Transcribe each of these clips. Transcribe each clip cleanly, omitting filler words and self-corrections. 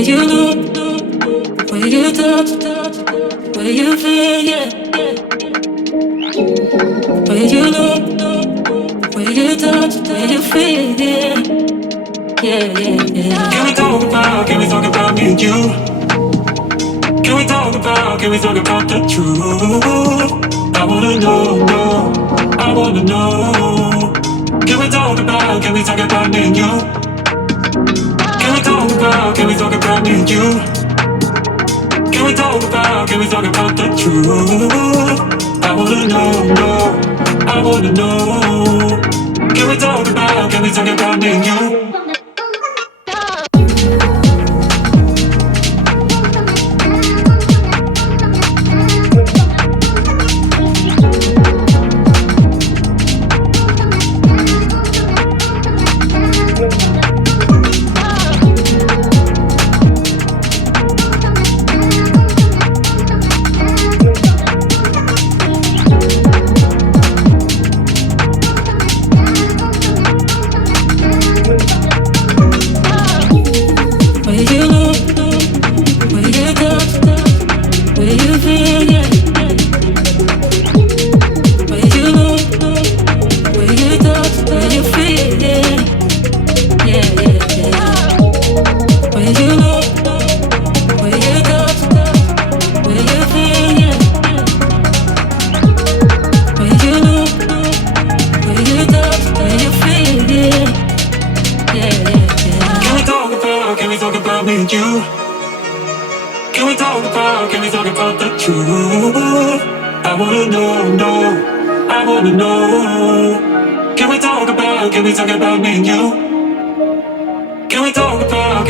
Where you look, where you touch, where you feel, yeah. Where you look, where you touch, where you feel, yeah. Yeah, yeah, yeah. Can we talk about me and you? Can we talk about the truth? I wanna know, no, I wanna know. Can we talk about me and you?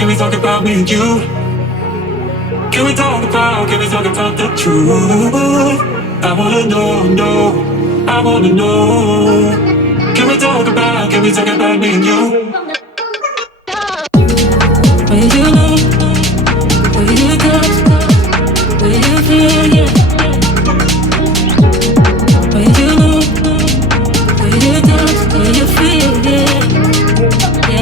Can we talk about me and you? Can we talk about the truth? I wanna know, no, I wanna know. Can we talk about me and you?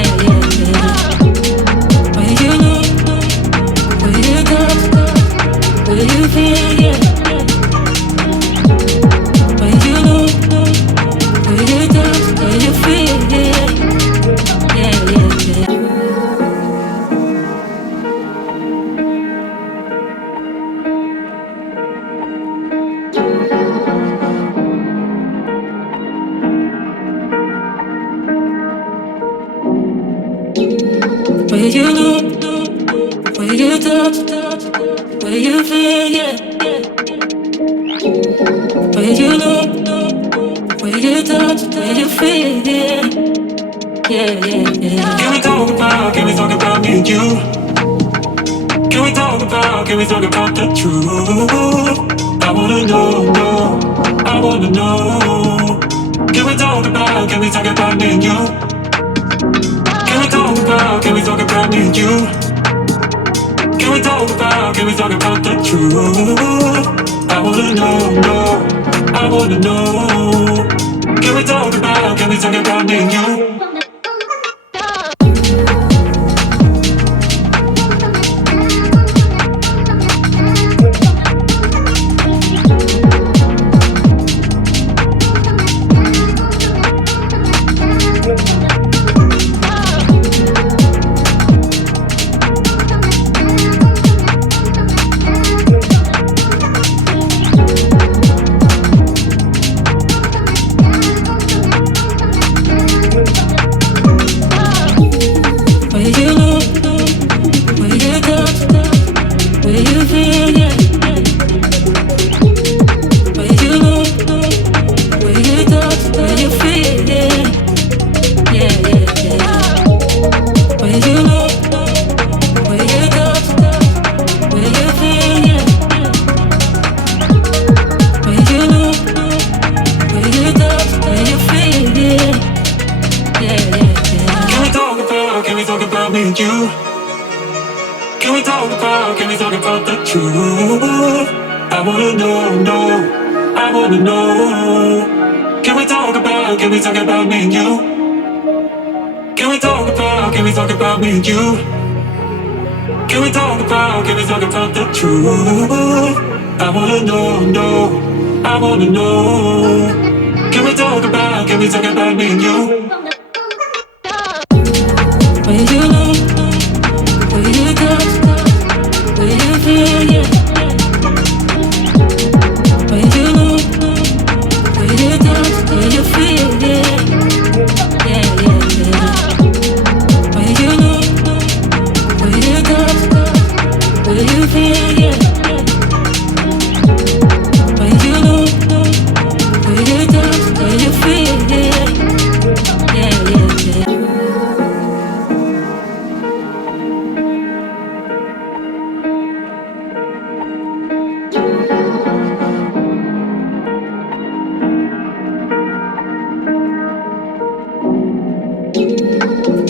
Where you look, where you touch, where you feel, yeah. Where you look, where you touch, where you feel, yeah. Yeah, yeah, yeah. Can we talk about me and you? Can we talk about the truth? I wanna know, no, I wanna know. Can we talk about me and you? Can we talk about me and you? Can we talk about the truth? I wanna know, no, I wanna know. Can we talk about me and you? Can we talk about the truth? I wanna know, I wanna know. Can we talk about me and you? When you know, when you touch, when you feel, yeah. When you know, when you touch, when you feel, yeah. Yeah, yeah, yeah. When you know, when you touch, when you feel, yeah. When you know, when you touch, when you feel, yeah. Yeah, yeah, yeah.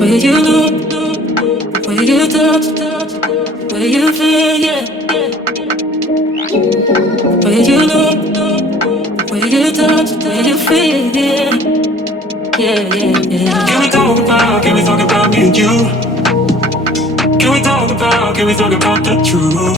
When you know, when you touch, when you feel, yeah. When you know, when you touch, when you feel, yeah. Yeah, yeah, yeah. Can we talk about me and you? Can we talk about the truth?